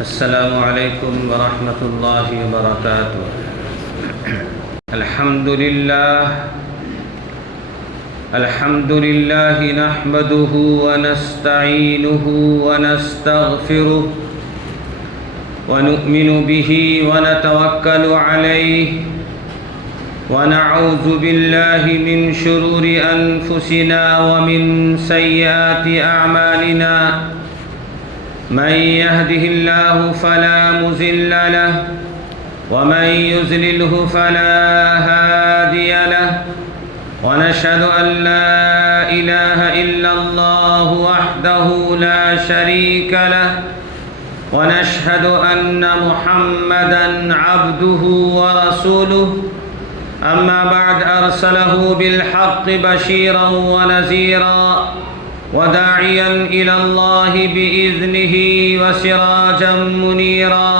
السلام علیکم ورحمۃ اللہ وبرکاتہ۔ الحمد للہ نحمده ونستعینه ونستغفره ونؤمن به ونتوکل علیہ ونعوذ باللہ من شرور انفسنا ومن سیئات اعمالنا، من يهده الله فلا مضل له ومن يضلله فلا هادي له، ونشهد أن لا إله إلا الله وحده لا شريك له، ونشهد أن محمدًا عبده ورسوله، أما بعد أرسله بالحق بشيرا ونذيرا وداعيا إلى الله بإذنه وسراجا منيرا،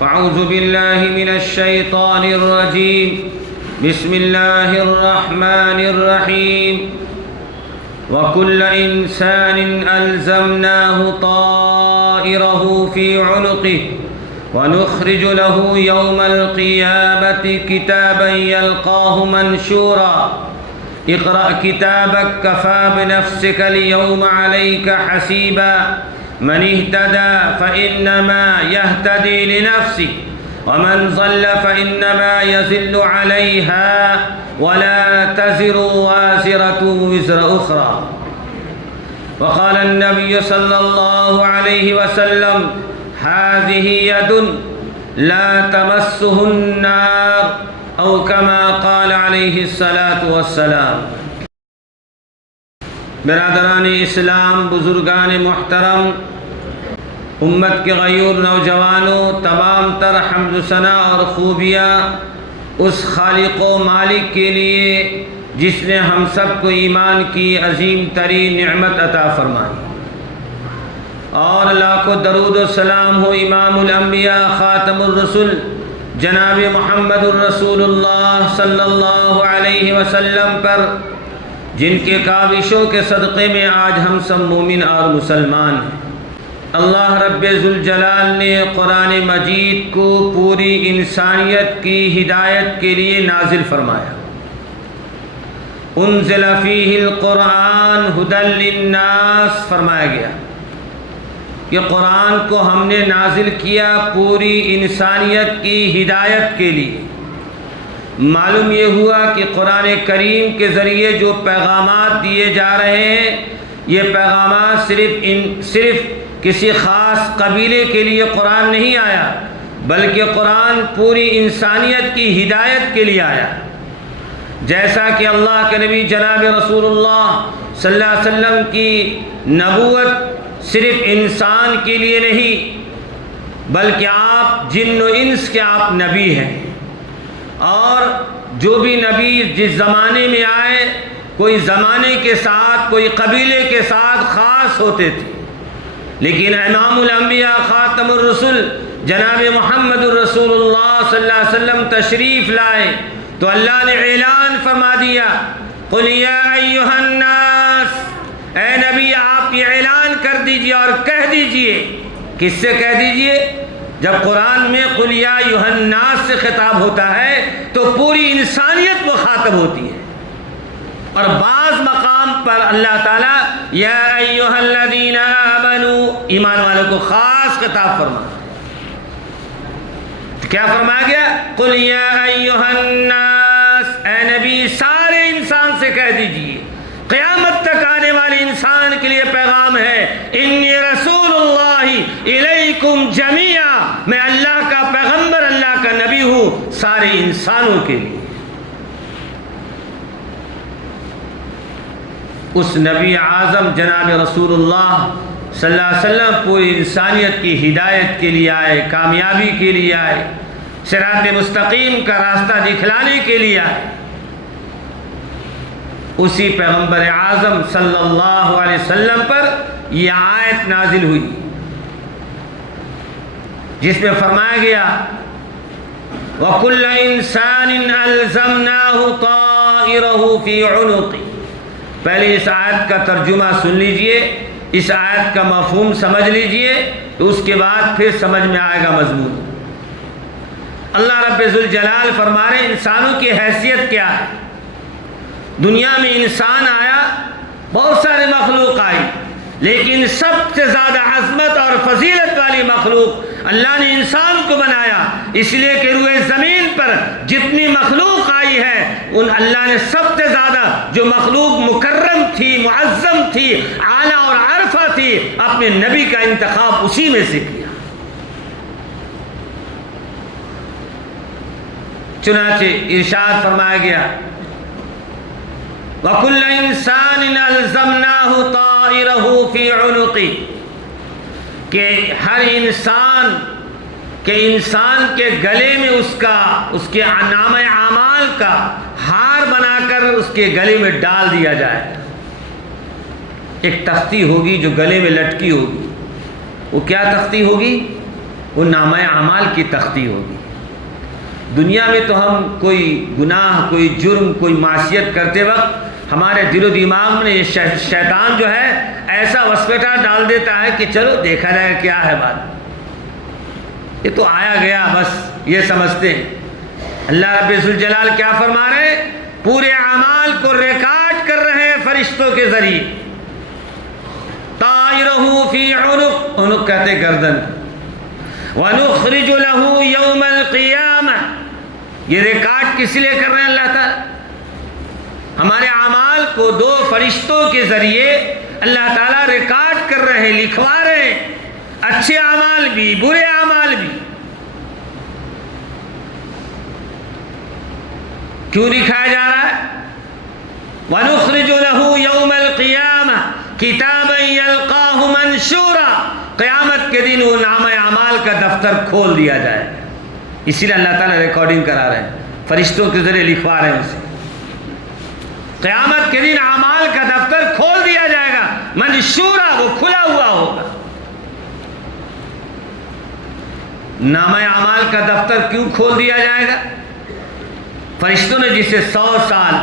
فأعوذ بالله من الشيطان الرجيم، بسم الله الرحمن الرحيم، وكل إنسان ألزمناه طائره في عنقه ونخرج له يوم القيامة كتابا يلقاه منشورا، اقرأ كتابك كفى بنفسك اليوم عليك حسيبا، من اهتدى فإنما يهتدي لنفسه ومن ضل فإنما يضل عليها ولا تزر وازرة وزر أخرى، وقال النبي صلى الله عليه وسلم هذه يد لا تمسه النار، او کما قال علیہ الصلاۃ والسلام۔ برادران اسلام، بزرگان محترم، امت کے غیور نوجوانوں، تمام تر حمد و ثنا اور خوبیاں اس خالق و مالک کے لیے جس نے ہم سب کو ایمان کی عظیم ترین نعمت عطا فرمائی، اور لاکھوں درود و سلام ہو امام الانبیاء خاتم الرسل جناب محمد الرسول اللہ صلی اللہ علیہ وسلم پر، جن کے کاوشوں کے صدقے میں آج ہم سب مومن اور مسلمان ہیں۔ اللہ رب ذوالجلال نے قرآن مجید کو پوری انسانیت کی ہدایت کے لیے نازل فرمایا۔ انزل فیہ القرآن ھدی للناس فرمایا گیا کہ قرآن کو ہم نے نازل کیا پوری انسانیت کی ہدایت کے لیے۔ معلوم یہ ہوا کہ قرآن کریم کے ذریعے جو پیغامات دیے جا رہے ہیں، یہ پیغامات صرف کسی خاص قبیلے کے لیے قرآن نہیں آیا، بلکہ قرآن پوری انسانیت کی ہدایت کے لیے آیا۔ جیسا کہ اللہ کے نبی جناب رسول اللہ صلی اللہ علیہ وسلم کی نبوت صرف انسان کے لیے نہیں، بلکہ آپ جن و انس کے آپ نبی ہیں، اور جو بھی نبی جس زمانے میں آئے، کوئی زمانے کے ساتھ، کوئی قبیلے کے ساتھ خاص ہوتے تھے، لیکن امام الانبیاء خاتم الرسل جناب محمد الرسول اللہ صلی اللہ علیہ وسلم تشریف لائے تو اللہ نے اعلان فرما دیا، قل یا ایھا الناس، اے نبی آپ یہ اعلان کر دیجئے اور کہہ دیجئے۔ کس سے کہہ دیجئے؟ جب قرآن میں قل یا ایھا الناس سے خطاب ہوتا ہے تو پوری انسانیت مخاطب ہوتی ہے، اور بعض مقام پر اللہ تعالیٰ یا ایھا الذین آمنوا، ایمان والوں کو خاص خطاب فرماتا ہے۔ کیا فرمایا گیا؟ قل یا ایھا الناس، اے نبی سارے انسان سے کہہ دیجئے، قیامت تک آنے والے انسان کے لیے پیغام ہے، انی رسول اللہ الیکم جمیعا، میں اللہ کا پیغمبر، اللہ کا نبی ہوں سارے انسانوں کے لیے۔ اس نبی اعظم جناب رسول اللہ صلی اللہ علیہ وسلم پوری انسانیت کی ہدایت کے لیے آئے، کامیابی کے لیے آئے، صراط مستقیم کا راستہ دکھلانے کے لیے آئے۔ اسی پیغمبر اعظم صلی اللہ علیہ وسلم پر یہ آیت نازل ہوئی، جس میں فرمایا گیا وَكُلَّ إِنسَانٍ أَلْزَمْنَاهُ طَائِرَهُ فِي عُنُقِهِ۔ پہلے اس آیت کا ترجمہ سن لیجئے۔ اس آیت کا مفہوم سمجھ لیجئے تو اس کے بعد پھر سمجھ میں آئے گا مضمون۔ اللہ رب ذوالجلال فرما رہے ہیں انسانوں کی حیثیت کیا ہے۔ دنیا میں انسان آیا، بہت سارے مخلوق آئی، لیکن سب سے زیادہ عظمت اور فضیلت والی مخلوق اللہ نے انسان کو بنایا، اس لیے کہ روئے زمین پر جتنی مخلوق آئی ہے ان اللہ نے سب سے زیادہ جو مخلوق مکرم تھی، معظم تھی، اعلیٰ اور عرفہ تھی، اپنے نبی کا انتخاب اسی میں سے کیا۔ چنانچہ ارشاد فرمایا گیا وَكُلَّ إِنسَانٍ أَلْزَمْنَاهُ طَائِرَهُ فِي عُنُقِهِ کہ ہر انسان کے گلے میں اس کے نامہ اعمال کا ہار بنا کر اس کے گلے میں ڈال دیا جائے۔ ایک تختی ہوگی جو گلے میں لٹکی ہوگی، وہ کیا تختی ہوگی؟ وہ نامہ اعمال کی تختی ہوگی۔ دنیا میں تو ہم کوئی گناہ، کوئی جرم، کوئی معصیت کرتے وقت ہمارے دل و دماغ میں یہ شیطان جو ہے ایسا وسوسہ ڈال دیتا ہے کہ چلو دیکھا جائے کیا ہے بات، یہ تو آیا گیا بس یہ سمجھتے ہیں۔ اللہ رب ذوالجلال کیا فرما رہے ہیں؟ پورے اعمال کو ریکارڈ کر رہے ہیں فرشتوں کے ذریعے۔ طائرہ فی عنق، عنق کہتے گردن، وَنُخْرِجُ لَهُ يَوْمَ الْقِيَامَةِ، یہ ریکارڈ کس لیے کر رہے ہیں اللہ تعالیٰ؟ ہمارے اعمال کو دو فرشتوں کے ذریعے اللہ تعالیٰ ریکارڈ کر رہے ہیں، لکھوا رہے ہیں، اچھے اعمال بھی برے اعمال بھی۔ کیوں لکھایا جا رہا ہے؟ وَنُخْرِجُ لَهُ يَوْمَ الْقِيَامَةِ كِتَابًا يَلْقَاهُ مَنْشُورًا، قیامت کے دن وہ نامہ اعمال کا دفتر کھول دیا جائے گا۔ اسی لیے اللہ تعالیٰ ریکارڈنگ کرا رہے ہیں، فرشتوں کے ذریعے لکھوا رہے ہیں اسے۔ قیامت کے دن اعمال کا دفتر کھول دیا جائے گا، منشورا، وہ کھلا ہوا ہوگا۔ نامہ اعمال کا دفتر کیوں کھول دیا جائے گا؟ فرشتوں نے جسے 100 سال،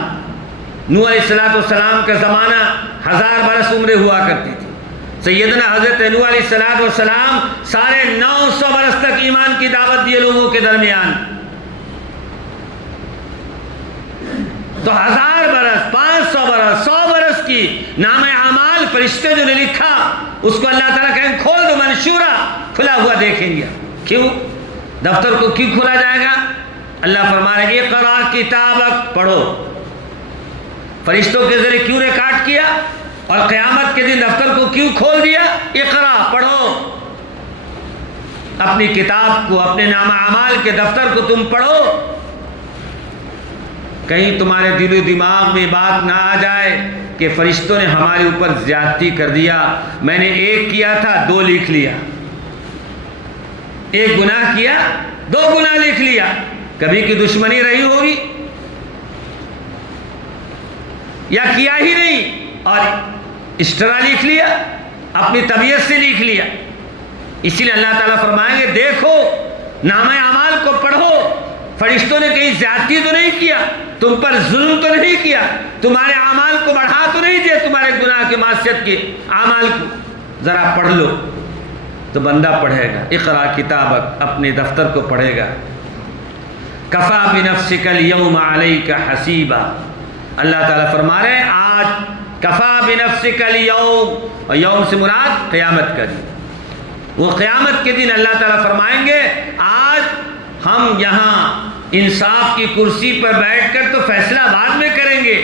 نوح علیہ السلام کا زمانہ 1000 برس عمریں ہوا کرتی تھی، سیدنا حضرت نوح علیہ السلام 950 برس تک ایمان کی دعوت دیے لوگوں کے درمیان، تو 1000 برس، 500 برس، 100 برس کی نامہ اعمال فرشتے جو نے لکھا اس کو اللہ تعالیٰ کہیں کھول دو، منشورا، کھلا ہوا دیکھیں گے۔ کیوں دفتر کو کیوں کھولا جائے گا؟ اللہ فرما رہے ہیں اقرا کتابک، پڑھو۔ فرشتوں کے ذریعے کیوں ریکارڈ کیا اور قیامت کے دن دفتر کو کیوں کھول دیا؟ اقرا، پڑھو، اپنی کتاب کو، اپنے نامہ اعمال کے دفتر کو تم پڑھو، کہیں تمہارے دل و دماغ میں بات نہ آ جائے کہ فرشتوں نے ہمارے اوپر زیادتی کر دیا، میں نے 1 کیا تھا 2 لکھ لیا، 1 گناہ کیا 2 گناہ لکھ لیا۔ کبھی کی دشمنی رہی ہوگی یا کیا ہی نہیں اور اسٹرا لکھ لیا، اپنی طبیعت سے لکھ لیا۔ اسی لیے اللہ تعالیٰ فرمائیں گے دیکھو نامہ اعمال کو پڑھو، فرشتوں نے کہیں زیادتی تو نہیں کیا، تم پر ظلم تو نہیں کیا، تمہارے اعمال کو بڑھا تو نہیں دیا، تمہارے گناہ کے معصیت کے اعمال کو ذرا پڑھ لو۔ تو بندہ پڑھے گا، اقرا کتابک، اپنے دفتر کو پڑھے گا۔ کفا بنفسک اليوم علیک حسیبا، اللہ تعالیٰ فرما رہے ہیں آج کفا بنفسک اليوم، اور یوم سے مراد قیامت کا دن، وہ قیامت کے دن اللہ تعالیٰ فرمائیں گے آج ہم یہاں انصاف کی کرسی پر بیٹھ کر تو فیصلہ بعد میں کریں گے،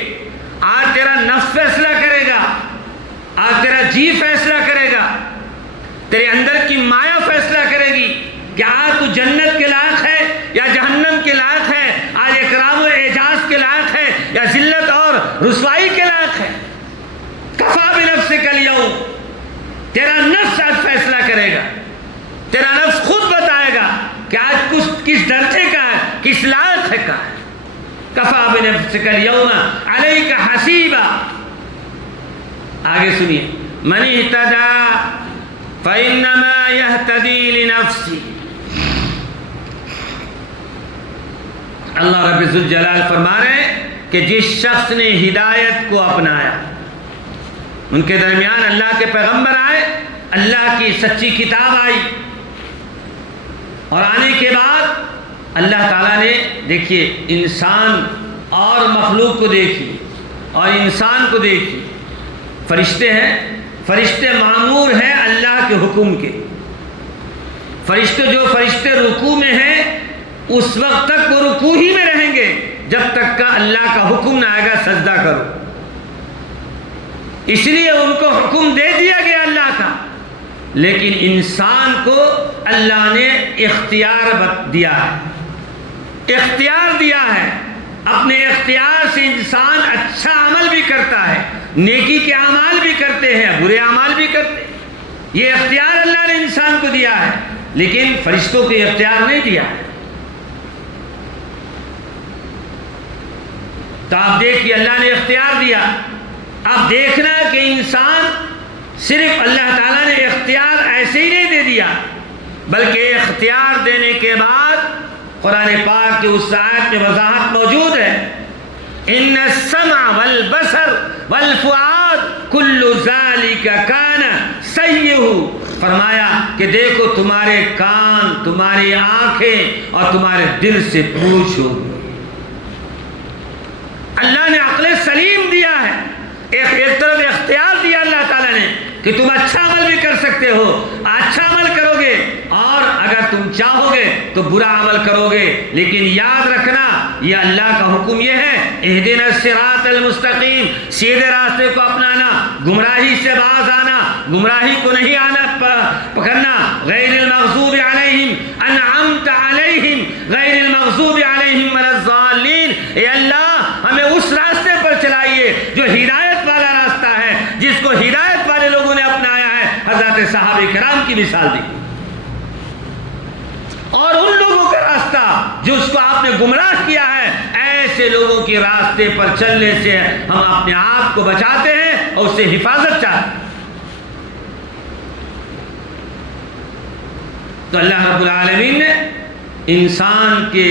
آج تیرا نفس فیصلہ کرے گا، آج تیرا جی فیصلہ کرے گا، تیرے اندر کی مایا فیصلہ کرے گی کہ آج تو جنت کے لائق ہے یا جہنم کے لائق ہے، آج اکرام و اعجاز کے لائق ہے یا ذلت اور رسوائی کے لائق ہے۔ کفا بنفسک اليوم، تیرا نفس آج فیصلہ کرے گا، تیرا نفس خود بتائے گا کہ آج کس درجے کا ہے، کس لائق ہے کا ہے۔ کفا بنفسک اليوم علیک حسیبا۔ آگے سنیے، من اہتدی فإنما يهتدي لنفسه، اللہ رب ذوالجلال فرما رہے ہیں کہ جس شخص نے ہدایت کو اپنایا، ان کے درمیان اللہ کے پیغمبر آئے، اللہ کی سچی کتاب آئی، اور آنے کے بعد اللہ تعالیٰ نے دیکھیے انسان اور مخلوق کو دیکھی اور انسان کو دیکھی، فرشتے ہیں، فرشتے معمور ہیں اللہ کے حکم کے، جو فرشتے رکوع میں ہیں اس وقت تک وہ رکوع ہی میں رہیں گے جب تک کہ اللہ کا حکم نہ آئے گا سجدہ کرو، اس لیے ان کو حکم دے دیا گیا اللہ کا، لیکن انسان کو اللہ نے اختیار دیا ہے، اختیار دیا ہے، اپنے اختیار سے انسان اچھا عمل بھی کرتا ہے، نیکی کے اعمال بھی کرتے ہیں، برے اعمال بھی کرتے ہیں، یہ اختیار اللہ نے انسان کو دیا ہے، لیکن فرشتوں کو اختیار نہیں دیا ہے۔ تو آپ دیکھیے اللہ نے اختیار دیا، اب دیکھنا کہ انسان صرف اللہ تعالیٰ نے اختیار ایسے ہی نہیں دے دیا، بلکہ اختیار دینے کے بعد قرآن پاک کی اس آیت میں وضاحت موجود ہے، ان السمع والبصر والفؤاد کل ذلک کان سیئہ، فرمایا کہ دیکھو تمہارے کان، تمہاری آنکھیں اور تمہارے دل سے پوچھو، اللہ نے عقل سلیم دیا ہے، ایک طرف اختیار دیا اللہ تعالیٰ نے کہ تم اچھا عمل بھی کر سکتے ہو، اچھا عمل کرو گے، اور اگر تم چاہو گے تو برا عمل کرو گے، لیکن یاد رکھنا یہ اللہ کا حکم یہ ہے، اہدنا الصراط المستقیم، سیدھے راستے کو اپنانا، گمراہی سے باز آنا، گمراہی کو نہیں آنا پکڑنا، غیر المغضوب علیہم انعمت علیہم غیر المغضوب علیہم ولا الضالین، اے اللہ ہمیں اس راستے پر چلائیے جو ہدایت والا راستہ ہے، جس کو ہدایت والے لوگوں نے اپنایا ہے، حضرت صحابہ کرام کی مثال دی، اور ان لوگوں کا راستہ جس کو آپ نے گمراہ کیا ہے، ایسے لوگوں کے راستے پر چلنے سے ہم اپنے آپ کو بچاتے ہیں اور اس سے حفاظت چاہتے ہیں۔ تو اللہ رب العالمین نے انسان کے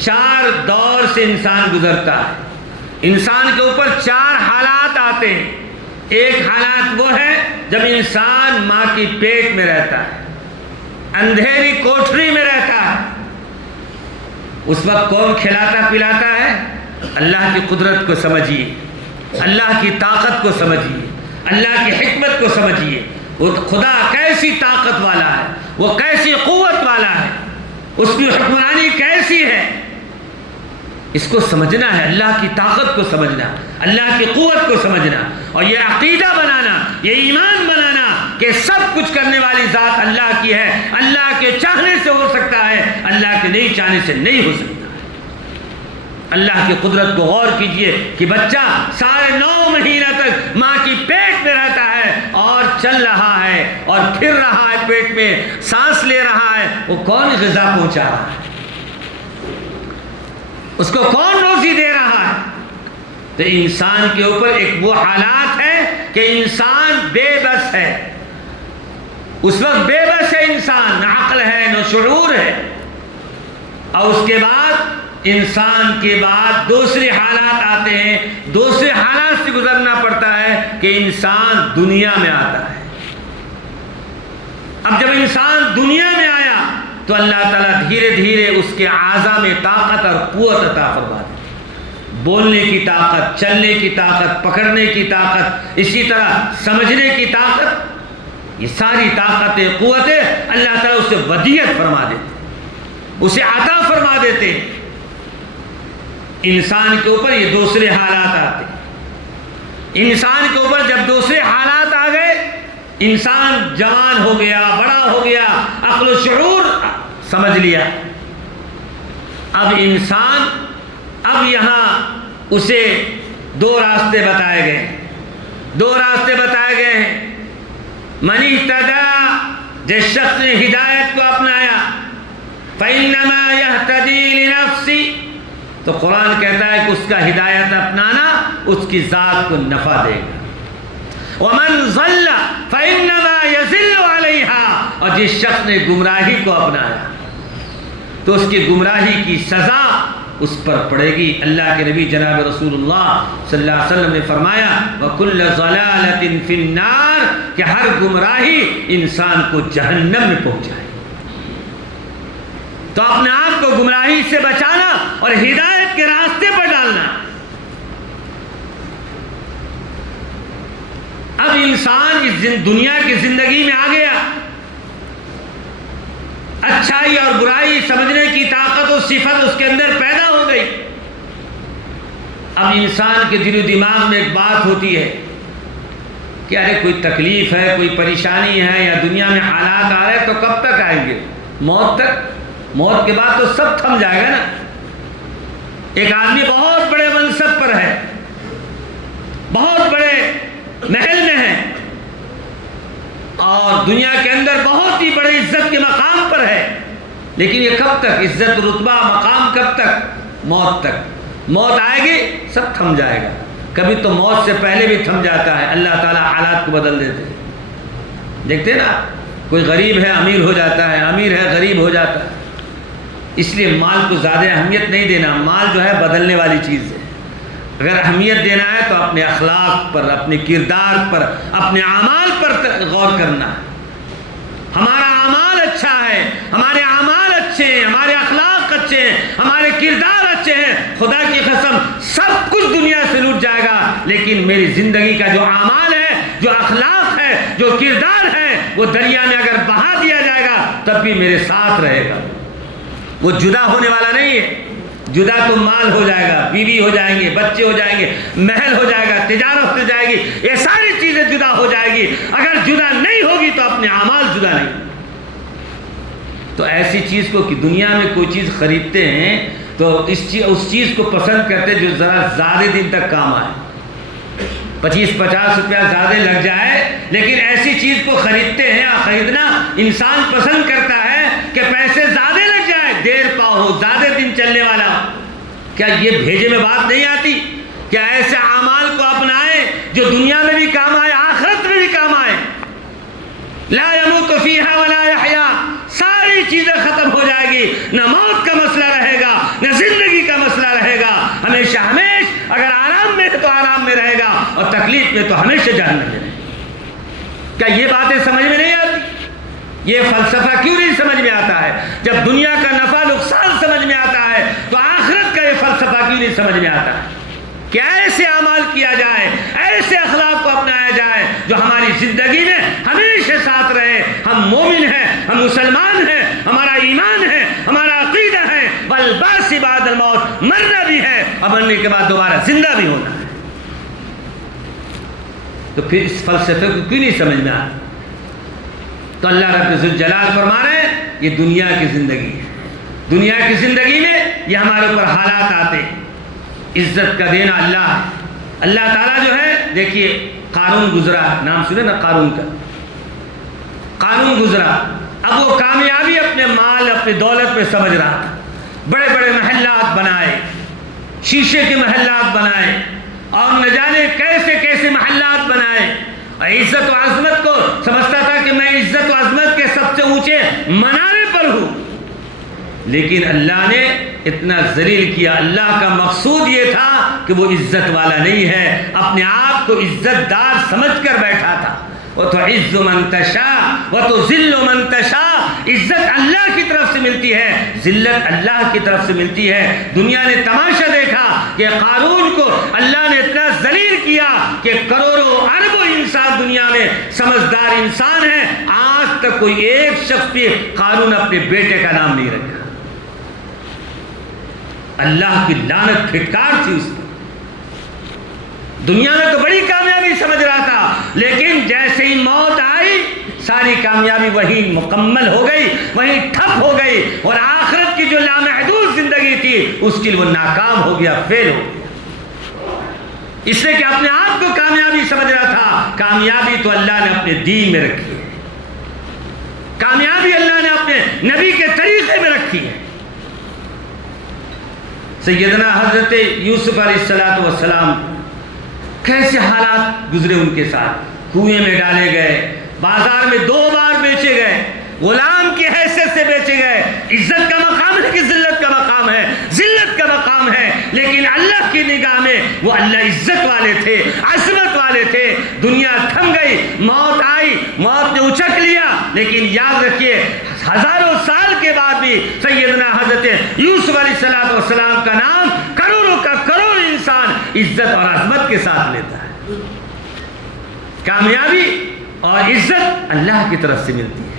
4 دور سے انسان گزرتا ہے، انسان کے اوپر 4 حالات آتے ہیں، ایک حالات وہ ہے جب انسان ماں کی پیٹ میں رہتا ہے، اندھیری کوٹھری میں رہتا ہے، اس وقت کون کھلاتا پلاتا ہے؟ اللہ کی قدرت کو سمجھیے، اللہ کی طاقت کو سمجھیے، اللہ کی حکمت کو سمجھیے، وہ خدا کیسی طاقت والا ہے، وہ کیسی قوت والا ہے، اس کی حکمرانی کیسی ہے، اس کو سمجھنا ہے، اللہ کی طاقت کو سمجھنا، اللہ کی قوت کو سمجھنا، اور یہ عقیدہ بنانا، یہ ایمان بنانا کہ سب کچھ کرنے والی ذات اللہ کی ہے، اللہ کے چاہنے سے ہو سکتا ہے، اللہ کے نہیں چاہنے سے نہیں ہو سکتا۔ اللہ کی قدرت کو غور کیجئے کہ بچہ سارے 9 مہینہ تک ماں کی پیٹ میں رہتا ہے اور چل رہا ہے اور پھر رہا ہے، پیٹ میں سانس لے رہا ہے، وہ کون غذا پہنچا رہا ہے، اس کو کون روزی دے رہا ہے؟ تو انسان کے اوپر ایک وہ حالات ہے کہ انسان بے بس ہے، اس وقت بے بس ہے انسان، نہ عقل ہے نہ شعور ہے، اور اس کے بعد انسان کے بعد دوسرے حالات آتے ہیں، دوسرے حالات سے گزرنا پڑتا ہے کہ انسان دنیا میں آتا ہے۔ اب جب انسان دنیا میں آیا تو اللہ تعالیٰ دھیرے دھیرے اس کے اعضاء میں طاقت اور قوت عطا فرما دی، بولنے کی طاقت، چلنے کی طاقت، پکڑنے کی طاقت، اسی طرح سمجھنے کی طاقت، یہ ساری طاقتیں قوتیں اللہ تعالیٰ اسے ودیت فرما دیتے، اسے عطا فرما دیتے۔ انسان کے اوپر یہ دوسرے حالات آتے، انسان کے اوپر جب دوسرے حالات آ گئے، انسان جوان ہو گیا، بڑا ہو گیا، عقل و شعور سمجھ لیا، اب انسان، اب یہاں اسے 2 راستے بتائے گئے، 2 راستے بتائے گئے ہیں، من اہتدی، جس شخص نے ہدایت کو اپنایا، فإنما يهتدي لنفسه، تو قرآن کہتا ہے کہ اس کا ہدایت اپنانا اس کی ذات کو نفع دے گا، ومن ضل فإنما يضل عليها، اور جس شخص نے گمراہی کو اپنایا تو اس کی گمراہی کی سزا اس پر پڑے گی۔ اللہ کے نبی جناب رسول اللہ صلی اللہ علیہ وسلم نے فرمایا وَكُلَّ ضَلَالَةٍ فِي النَّارِ کہ ہر گمراہی انسان کو جہنم میں پہنچائے۔ تو اپنے آپ کو گمراہی سے بچانا اور ہدایت کے راستے پر ڈالنا۔ اب انسان اس دنیا کی زندگی میں آ گیا، اچھائی اور برائی سمجھنے کی طاقت و صفت اس کے اندر پیدا ہو گئی۔ اب انسان کے دل و دماغ میں ایک بات ہوتی ہے کہ ارے کوئی تکلیف ہے، کوئی پریشانی ہے، یا دنیا میں حالات آ رہے تو کب تک آئیں گے؟ موت تک؟ موت کے بعد تو سب تھم جائے گا نا۔ ایک آدمی بہت بڑے منصب پر ہے، بہت بڑے محل میں ہے، اور دنیا کے اندر بہت ہی بڑے عزت کے مقام پر ہے، لیکن یہ کب تک؟ عزت رتبہ مقام کب تک؟ موت تک۔ موت آئے گی سب تھم جائے گا۔ کبھی تو موت سے پہلے بھی تھم جاتا ہے، اللہ تعالیٰ حالات کو بدل دیتے ہیں۔ دیکھتے ہیں نا، کوئی غریب ہے امیر ہو جاتا ہے، امیر ہے غریب ہو جاتا ہے۔ اس لیے مال کو زیادہ اہمیت نہیں دینا، مال جو ہے بدلنے والی چیز ہے۔ اگر اہمیت دینا ہے تو اپنے اخلاق پر، اپنے کردار پر، اپنے اعمال پر غور کرنا ہے۔ ہمارا اعمال اچھا ہے، ہمارے اعمال اچھے ہیں، ہمارے اخلاق اچھے ہیں، ہمارے کردار اچھے ہیں، خدا کی قسم سب کچھ دنیا سے لوٹ جائے گا، لیکن میری زندگی کا جو اعمال ہے، جو اخلاق ہے، جو کردار ہے، وہ دریا میں اگر بہا دیا جائے گا تب بھی میرے ساتھ رہے گا۔ وہ جدا ہونے والا نہیں ہے۔ جدا تو مال ہو جائے گا، بیوی ہو جائیں گے، بچے ہو جائیں گے، محل ہو جائے گا، تجارت ہو جائے گی، یہ ساری چیزیں جدا ہو جائے گی۔ اگر جدا نہیں ہوگی تو اپنے اعمال جدا نہیں۔ تو ایسی چیز کو کہ دنیا میں کوئی چیز خریدتے ہیں تو اس چیز کو پسند کرتے جو ذرا زیادہ دن تک کام آئے، 25-50 روپیہ زیادہ لگ جائے، لیکن ایسی چیز کو خریدتے ہیں، خریدنا انسان پسند کرتا ہے کہ پیسے زیادہ لگ جائے، دیر پاؤ ہو، زیادہ دن چلنے والا ہو۔ کیا یہ بھیجے میں بات نہیں آتی؟ کیا ایسے اعمال کو اپنائیں جو دنیا میں بھی کام آئے، آخرت میں بھی کام آئے؟ لا يموت فیہا ولا یحیا، ساری چیزیں ختم ہو جائے گی، نہ موت کا مسئلہ رہے گا، نہ زندگی کا مسئلہ رہے گا۔ ہمیشہ اگر آرام میں ہے تو آرام میں رہے گا، اور تکلیف میں تو ہمیشہ جہنم میں رہے گا۔ کیا یہ باتیں سمجھ میں نہیں آتی؟ یہ فلسفہ کیوں نہیں سمجھ میں آتا ہے؟ جب دنیا کا نفع نقصان سمجھ میں آتا ہے تو آخرت کا یہ فلسفہ کیوں نہیں سمجھ میں آتا ہے؟ کہ ایسے اعمال کیا جائے، ایسے اخلاق کو اپنایا جائے جو ہماری زندگی میں ہمیشہ ساتھ رہے۔ ہم مومن ہیں، ہم مسلمان ہیں، ہمارا ایمان ہے، ہمارا عقیدہ ہے، والبعث بعد الموت، مرنا بھی ہے اور مرنے کے بعد دوبارہ زندہ بھی ہونا ہے۔ تو پھر اس فلسفے کو کیوں نہیں سمجھ میں آتا؟ تو اللہ رب ذوالجلال فرما رہے ہیں یہ دنیا کی زندگی ہے، دنیا کی زندگی میں یہ ہمارے اوپر حالات آتے ہیں۔ عزت کا دینا اللہ ہے۔ اللہ تعالیٰ جو ہے، دیکھیے قارون گزرا، نام سنے نا قارون کا؟ قارون گزرا، اب وہ کامیابی اپنے مال، اپنے دولت میں سمجھ رہا تھا۔ بڑے بڑے محلات بنائے، شیشے کے محلات بنائے، اور نہ جانے کیسے کیسے محلات بنائے، اور عزت و عظمت کو سمجھتا تھا کہ میں عزت و عظمت کے سب سے اونچے منارے پر ہوں۔ لیکن اللہ نے اتنا ذلیل کیا۔ اللہ کا مقصود یہ تھا کہ وہ عزت والا نہیں ہے، اپنے آپ کو عزت دار سمجھ کر بیٹھا تھا۔ وَتُعِزُّ مَن تَشَاءُ وَتُذِلُّ مَن تَشَاءُ، عزت اللہ کی طرف سے ملتی ہے، ذلت اللہ کی طرف سے ملتی ہے۔ دنیا نے تماشا دیکھا کہ قارون کو اللہ نے اتنا ذلیل کیا کہ کروڑوں اربوں انسان دنیا میں سمجھدار انسان ہیں، آج تک کوئی ایک شخص بھی قارون اپنے بیٹے کا نام نہیں رکھا۔ اللہ کی لعنت پھٹکار تھی اس میں۔ دنیا میں تو بڑی کامیابی سمجھ رہا تھا، لیکن جیسے ہی موت آئی ساری کامیابی وہیں مکمل ہو گئی، وہیں ٹھپ ہو گئی، اور آخرت کی جو لامحدود زندگی تھی اس کے لیے وہ ناکام ہو گیا، فیل ہو گیا۔ اس لیے کہ اپنے آپ کو کامیابی سمجھ رہا تھا۔ کامیابی تو اللہ نے اپنے دین میں رکھی ہے، کامیابی اللہ نے اپنے نبی کے طریقے میں رکھی ہے۔ سیدنا حضرت یوسف علیہ السلام کیسے حالات گزرے ان کے ساتھ، کنویں میں ڈالے گئے، بازار میں 2 بار بیچے گئے، غلام کی حیثیت سے بیچے گئے۔ عزت کا مقام ہے کہ ذلت کا مقام ہے؟ ذلت کا مقام کی نگاہ میں وہ اللہ عزت والے تھے، عظمت والے تھے۔ دنیا تھم گئی، موت آئی، موت نے اچک لیا، لیکن یاد رکھیے ہزاروں سال کے بعد بھی سیدنا حضرت یوسف علیہ السلام کا نام کروڑوں کا کروڑ انسان عزت اور عظمت کے ساتھ لیتا ہے۔ کامیابی اور عزت اللہ کی طرف سے ملتی ہے۔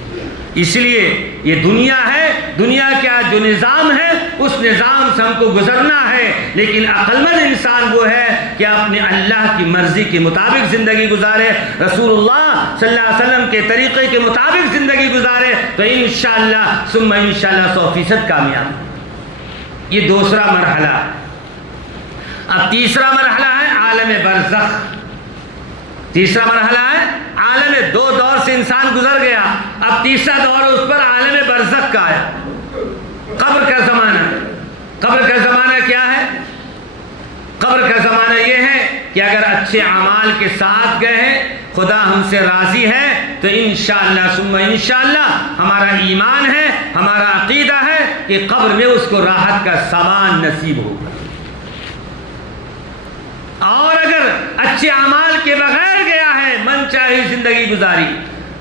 اس لیے یہ دنیا ہے، دنیا کا جو نظام ہے اس نظام سے ہم کو گزرنا ہے، لیکن عقل مند انسان وہ ہے کہ اپنے اللہ کی مرضی کے مطابق زندگی گزارے، رسول اللہ صلی اللہ علیہ وسلم کے طریقے کے مطابق زندگی گزارے، تو انشاءاللہ ثم انشاءاللہ 100% کامیاب۔ یہ دوسرا مرحلہ۔ اب تیسرا مرحلہ ہے عالم برزخ۔ تیسرا مرحلہ ہے عالم، دو دور سے انسان گزر گیا، اب تیسرا دور اس پر عالم برزخ کا ہے، قبر کا زمانہ۔ قبر کا زمانہ کیا ہے؟ قبر کا زمانہ یہ ہے کہ اگر اچھے اعمال کے ساتھ گئے ہیں، خدا ہم سے راضی ہے، تو انشاءاللہ ثم انشاءاللہ ہمارا ایمان ہے، ہمارا عقیدہ ہے کہ قبر میں اس کو راحت کا سامان نصیب ہوگا۔ اور اگر اچھے اعمال کے بغیر گیا ہے، من چاہی زندگی گزاری،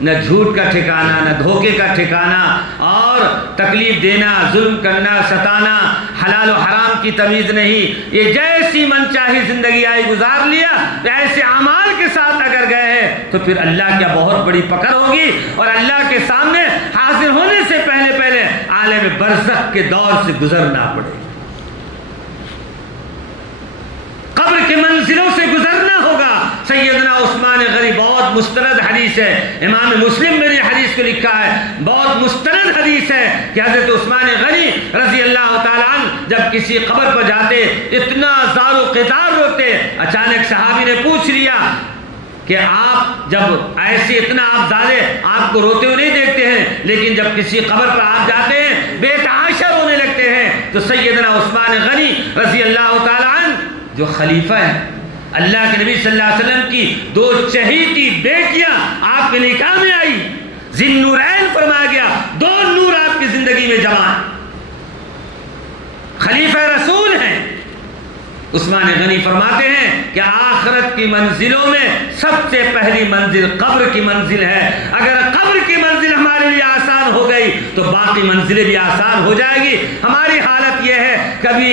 نہ جھوٹ کا ٹھکانہ، نہ دھوکے کا ٹھکانہ، اور تکلیف دینا، ظلم کرنا، ستانا، حلال و حرام کی تمیز نہیں، یہ جیسی من چاہی زندگی آئی گزار لیا، ایسے اعمال کے ساتھ اگر گئے ہیں تو پھر اللہ کی بہت بڑی پکڑ ہوگی، اور اللہ کے سامنے حاضر ہونے سے پہلے پہلے عالم برزخ کے دور سے گزرنا پڑے گا، قبر کے منزلوں سے گزرنا ہوگا۔ سیدنا عثمان غنی، بہت مستند حدیث ہے، امام مسلم میں نے حدیث کو لکھا ہے، بہت مستند حدیث ہے کہ حضرت عثمان غنی رضی اللہ تعالیٰ عنہ جب کسی قبر پر جاتے اتنا زار و قطار روتے، اچانک صحابی نے پوچھ لیا کہ آپ جب ایسے اتنا آپ زیادہ آپ کو روتے ہوئے نہیں دیکھتے ہیں، لیکن جب کسی قبر پر آپ جاتے ہیں بے تحاشا رونے لگتے ہیں، تو سیدنا عثمان غنی رضی اللہ تعالیٰ عنہ جو خلیفہ ہے، اللہ کے نبی صلی اللہ علیہ وسلم کی دو چہیتی بیٹیاں آپ کے نکاح میں آئی، ذی النورین فرمایا گیا، دو نور آپ کی زندگی میں جمع ہیں، خلیفہ رسول ہیں۔ عثمان غنی فرماتے ہیں کہ آخرت کی منزلوں میں سب سے پہلی منزل قبر کی منزل ہے، اگر قبر کی منزل ہمارے لیے آسان ہو گئی تو باقی منزلیں بھی آسان ہو جائے گی۔ ہماری حالت یہ ہے، کبھی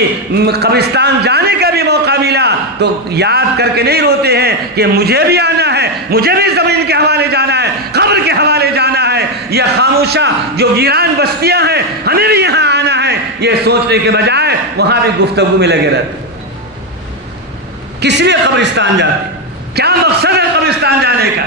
قبرستان جانے کا بھی موقع ملا تو یاد کر کے نہیں روتے ہیں کہ مجھے بھی آنا ہے، مجھے بھی زمین کے حوالے جانا ہے، قبر کے حوالے جانا ہے، یا خاموشہ جو ویران بستیاں ہیں ہمیں بھی یہاں آنا ہے، یہ سوچنے کے بجائے وہاں بھی گفتگو میں لگے رہتے۔ کس لیے قبرستان جاتے؟ کیا مقصد ہے قبرستان جانے کا؟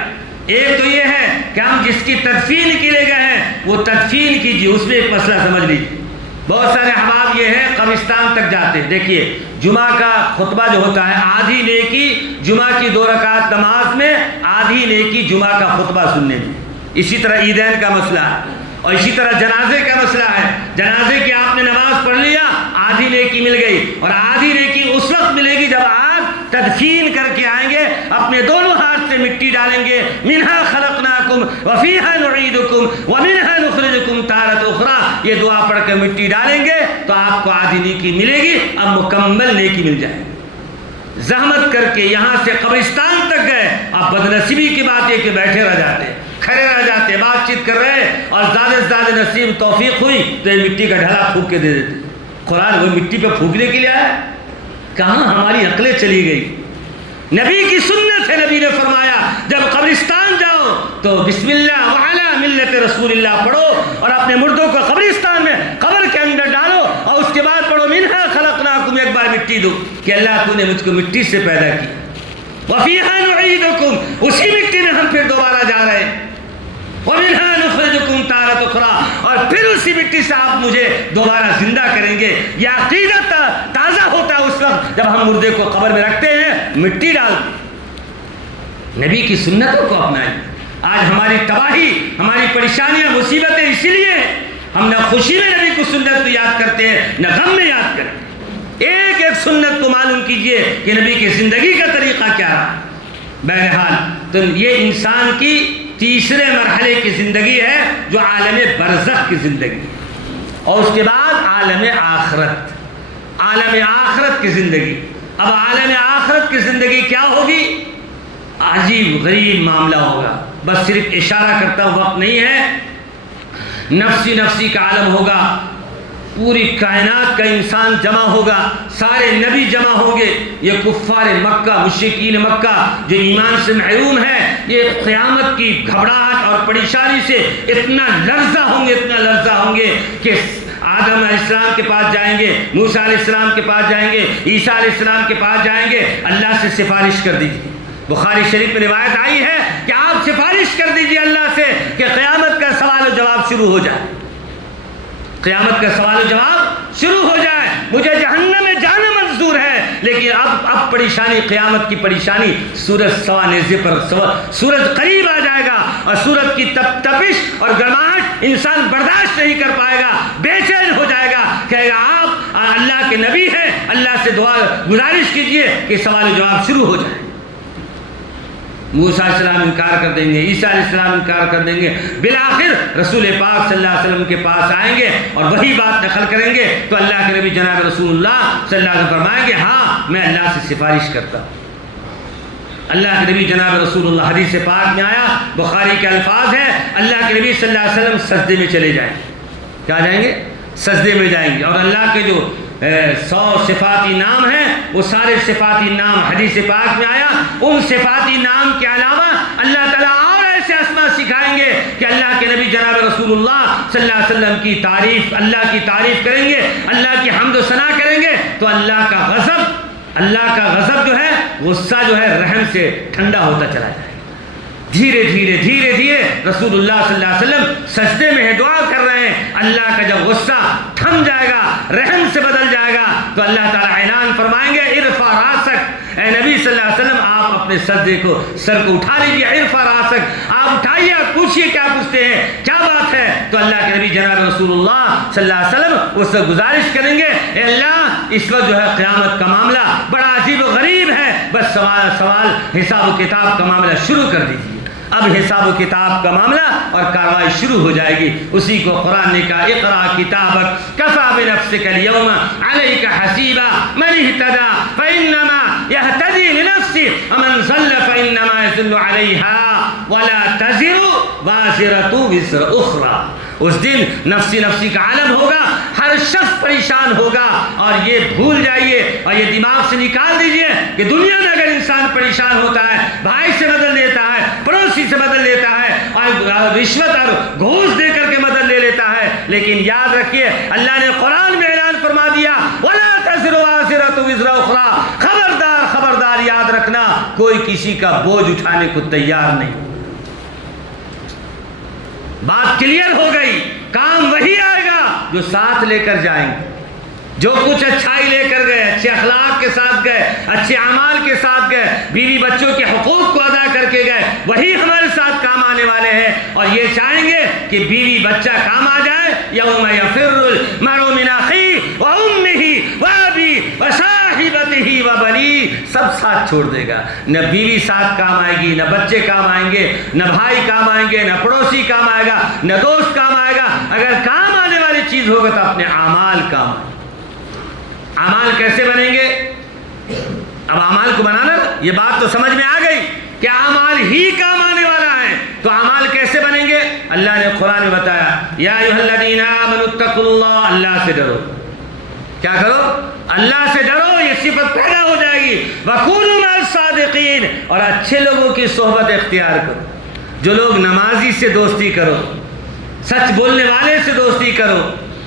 ایک تو یہ ہے کہ ہم جس کی تدفین کے لیے گئے ہیں وہ تدفین کیجیے، اس میں ایک مسئلہ سمجھ لیجیے۔ بہت سارے احباب یہ ہے قبرستان تک جاتے ہیں، دیکھیے جمعہ کا خطبہ جو ہوتا ہے، آدھی نیکی جمعہ کی 2 رکعت نماز میں، آدھی نیکی جمعہ کا خطبہ سننے میں۔ اسی طرح عیدین کا مسئلہ ہے، اور اسی طرح جنازے کا مسئلہ ہے، جنازے کی آپ نے نماز پڑھ لیا، آدھی نیکی مل گئی، اور آدھی نیکی اس وقت ملے گی جب آپ تدفین کر کے آئیں گے، اپنے دونوں ہاتھ سے مٹی ڈالیں گے، منہا خلقناکم وفیہا نعیدکم ومنہا نخرجکم تارۃ اخری، یہ دعا پڑھ کر مٹی ڈالیں گے تو آپ کو آدھی نیکی ملے گی، اب مکمل نیکی مل جائے گی۔ زحمت کر کے یہاں سے قبرستان تک گئے، آپ بدنصیبی کی بات ہے کہ بیٹھے رہ جاتے، کھڑے رہ جاتے، بات چیت کر رہے، اور زیادہ سے زیادہ نصیب توفیق ہوئی تو یہ مٹی کا ڈھلا پھونک کے دے دیتے۔ قرآن وہ مٹی پہ پھونکنے کے لیے آیا؟ کہاں ہماری عقلیں چلی گئی؟ نبی کی سنت ہے، نبی نے فرمایا جب قبرستان جاؤ تو بسم اللہ وعلی ملت رسول اللہ پڑھو، اور اپنے مردوں کو قبرستان میں قبر کے اندر ڈالو، اور اس کے بعد پڑھو منہا خلقناکم، ایک بار مٹی دو کہ اللہ تو نے مجھ کو مٹی سے پیدا کی، وفیہا نعیدکم، اسی مٹی میں ہم پھر دوبارہ جا رہے ہیں، ومنہا نخرجکم تارۃ اخری، اور پھر اسی مٹی سے آپ مجھے دوبارہ زندہ کریں گے۔ یہ عقیدہ تازہ ہوتا ہے اس وقت جب ہم مردے کو قبر میں رکھتے ہیں، مٹی ڈالتے، نبی کی سنتوں کو اپنائیں۔ آج ہماری تباہی، ہماری پریشانیاں، مصیبتیں اسی لیے ہیں، ہم نہ خوشی میں نبی کو سنت کو یاد کرتے ہیں، نہ غم میں یاد کرتے ہیں۔ ایک ایک سنت کو معلوم کیجئے کہ نبی کی زندگی کا طریقہ کیا رہا۔ بہرحال تو یہ انسان کی تیسرے مرحلے کی زندگی ہے جو عالم برزخ کی زندگی ہے، اور اس کے بعد عالم آخرت، عالم آخرت کی زندگی۔ اب عالم آخرت کی زندگی کیا ہوگی؟ عجیب غریب معاملہ ہوگا. بس صرف اشارہ کرتا وقت نہیں ہے. نفسی نفسی کا عالم ہوگا، پوری کائنات کا انسان جمع ہوگا، سارے نبی جمع ہوں گے. یہ کفار مکہ، مشرکین مکہ جو ایمان سے محروم ہے، یہ قیامت کی گھبراہٹ اور پریشانی سے اتنا لرزہ ہوں گے کہ آدم علیہ السلام کے پاس جائیں گے، موسیٰ علیہ السلام کے پاس جائیں گے، عیسیٰ علیہ السلام کے پاس جائیں گے، اللہ سے سفارش کر دیجیے. بخاری شریف میں روایت آئی ہے کہ آپ سفارش کر دیجیے اللہ سے کہ قیامت کا سوال و جواب شروع ہو جائے. قیامت کا سوال و جواب شروع ہو جائے. مجھے جہنم میں جانا منظور ہے، لیکن اب پریشانی، قیامت کی پریشانی، سورج سوا نیزے پر، سورج قریب آ جائے گا اور سورج کی تپش اور گرماہٹ انسان برداشت نہیں کر پائے گا، بے چین ہو جائے گا. کہے گا آپ اللہ کے نبی ہیں، اللہ سے دعا گزارش کیجئے کہ سوال و جواب شروع ہو جائے. موسیٰ علیہ السلام انکار کر دیں گے، عیسیٰ علیہ السلام انکار کر دیں گے. بالآخر رسول پاک صلی اللہ علیہ وسلم کے پاس آئیں گے اور وہی بات نقل کریں گے تو اللہ کے نبی جناب رسول اللہ صلی اللہ علیہ وسلم فرمائیں گے ہاں میں اللہ سے سفارش کرتا ہوں. اللہ کے نبی جناب رسول اللہ، حدیث پاک میں آیا، بخاری کے الفاظ ہے، اللہ کے نبی صلی اللہ علیہ وسلم سجدے میں چلے جائیں. کیا جائیں گے؟ سجدے میں جائیں گے. اور اللہ کے جو 100 صفاتی نام ہیں وہ سارے صفاتی نام حدیث پاک میں آیا. ان صفاتی نام کے علاوہ اللہ تعالیٰ اور ایسے اسماء سکھائیں گے کہ اللہ کے نبی جناب رسول اللہ صلی اللہ علیہ وسلم کی تعریف، اللہ کی تعریف کریں گے، اللہ کی حمد و ثنا کریں گے تو اللہ کا غضب جو ہے، غصہ جو ہے، رحم سے ٹھنڈا ہوتا چلا جائے. دھیرے دھیرے رسول اللہ صلی اللہ علیہ وسلم سجدے میں دعا کر رہے ہیں. اللہ کا جب غصہ تھم جائے گا، رحم سے بدل جائے گا تو اللہ تعالیٰ اعلان فرمائیں گے ارفع راسک، اے نبی صلی اللہ علیہ وسلم آپ اپنے سر کو اٹھا لیجیے. ارفع راسک، آپ اٹھائیے، آپ پوچھیے کیا پوچھتے ہیں، کیا بات ہے. تو اللہ کے نبی جناب رسول اللہ صلی اللہ علیہ وسلم اس سے گزارش کریں گے اے اللہ اس وقت جو ہے قیامت کا معاملہ بڑا عجیب و غریب ہے، بس سوال حساب و کتاب کا معاملہ شروع کر دیجیے. اب حساب و کتاب کا معاملہ اور کاروائی شروع ہو جائے گی. اسی کو قرآن نے کہا اقرا کتابک کفی بنفسک اليوم علیک حسیبا من اہتدی فانما یہتدی لنفسہ ومن ضل فانما یضل علیہا ولا تزر وازرۃ وزر اخری. اس دن نفسی کا عالم ہوگا، ہر شخص پریشان ہوگا. اور یہ بھول جائیے اور یہ دماغ سے نکال دیجئے کہ دنیا میں اگر انسان پریشان ہوتا ہے، بھائی سے بدل لیتا ہے، پڑوسی سے بدل لیتا ہے اور رشوت اور گھوس دے کر کے مدد لے لیتا ہے، لیکن یاد رکھیے اللہ نے قرآن میں اعلان فرما دیا وَلَا تَزِرُ وَازِرَةٌ وِزْرَ أُخْرَىٰ. خبردار یاد رکھنا، کوئی کسی کا بوجھ اٹھانے کو تیار نہیں. بات کلیئر ہو گئی. کام وہی آئے گا جو ساتھ لے کر جائیں گے، جو کچھ اچھائی لے کر گئے، اچھے اخلاق کے ساتھ گئے، اچھے اعمال کے ساتھ گئے، بیوی بچوں کے حقوق کو ادا کر کے گئے، وہی ہمارے ساتھ کام آنے والے ہیں. اور یہ چاہیں گے کہ بیوی بچہ کام آ جائے. یوم یفر المرء من اخیہ وامہ وابیہ وصاحبتہ وبنیہ، سب ساتھ چھوڑ دے گا. نہ بیوی ساتھ کام آئے گی، نہ بچے کام آئیں گے، نہ بھائی کام آئیں گے، نہ پڑوسی کام آئے گا، نہ دوست کام آئے گا. اگر کام آنے والی چیز ہوگا تو اپنے اعمال کام آئے. اعمال کیسے بنیں گے؟ اب اعمال کو بنانا، یہ بات تو سمجھ میں آ گئی کہ اعمال ہی کام آنے والا ہے. تو اعمال کیسے بنیں گے؟ اللہ نے قرآن میں بتایا یا ایھا الذین آمنوا اتقوا اللہ، اللہ سے ڈرو. کیا کرو؟ اللہ سے ڈرو. یہ صفت پیدا ہو جائے گی. وکونوا مع الصادقین، اور اچھے لوگوں کی صحبت اختیار کرو. جو لوگ نمازی سے دوستی کرو، سچ بولنے والے سے دوستی کرو،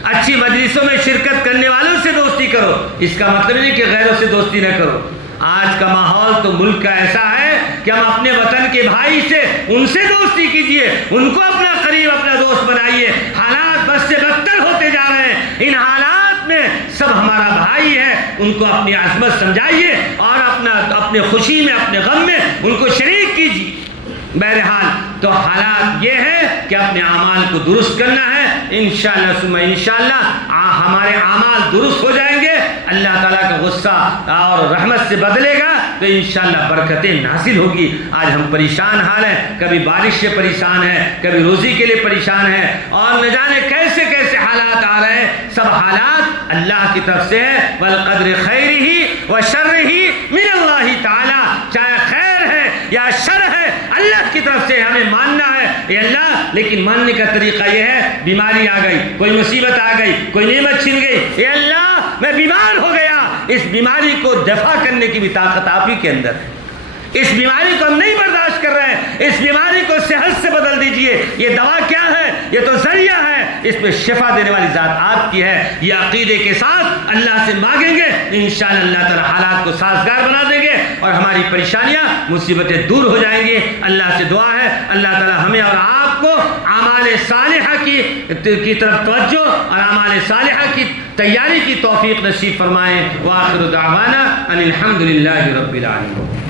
اچھی مجلسوں میں شرکت کرنے والوں سے دوستی کرو. اس کا مطلب نہیں کہ غیروں سے دوستی نہ کرو. آج کا ماحول تو ملک کا ایسا ہے کہ ہم اپنے وطن کے بھائی سے، ان سے دوستی کیجئے، ان کو اپنا قریب، اپنا دوست بنائیے. حالات بد سے بدتر ہوتے جا رہے ہیں. ان حالات میں سب ہمارا بھائی ہے، ان کو اپنی عظمت سمجھائیے اور اپنے خوشی میں، اپنے غم میں ان کو شریک کیجیے. بہرحال تو حالات یہ ہے کہ اپنے اعمال کو درست کرنا ہے. انشاءاللہ ثم انشاءاللہ ہمارے اعمال درست ہو جائیں گے، اللہ تعالیٰ کا غصہ اور رحمت سے بدلے گا تو انشاءاللہ برکتیں نازل ہوگی۔ آج ہم پریشان حال ہیں، کبھی بارش سے پریشان ہیں، کبھی روزی کے لیے پریشان ہیں، اور نہ جانے کیسے کیسے حالات آ رہے ہیں۔ سب حالات اللہ کی طرف سے ہے، والقدر خیرہ و شرہ من اللہ تعالیٰ، چاہے خیر ہے یا شر ہے اللہ کی طرف سے ہمیں ماننا ہے اے اللہ۔ لیکن ماننے کا طریقہ یہ ہے، بیماری آ گئی، کوئی مصیبت آ گئی، کوئی نعمت چھن گئی، اے اللہ میں بیمار ہو گیا، اس بیماری کو دفع کرنے کی بھی طاقت آپ ہی کے اندر ہے۔ اس بیماری کو ہم نہیں برداشت کر رہے ہیں، اس بیماری کو صحت سے بدل دیجئے۔ یہ دوا کیا ہے؟ یہ تو ذریعہ ہے، اس پہ شفا دینے والی ذات آپ کی ہے۔ یہ عقیدے کے ساتھ اللہ سے مانگیں گے، انشاءاللہ اللہ تعالی حالات کو سازگار بنا دیں گے اور ہماری پریشانیاں مصیبتیں دور ہو جائیں گی۔ اللہ سے دعا ہے اللہ تعالی ہمیں اور آپ کو اعمال صالحہ کی طرف توجہ اور اعمال صالحہ کی تیاری کی توفیق نصیب فرمائیں۔ وآخر دعوانا ان الحمد للہ رب العالمین۔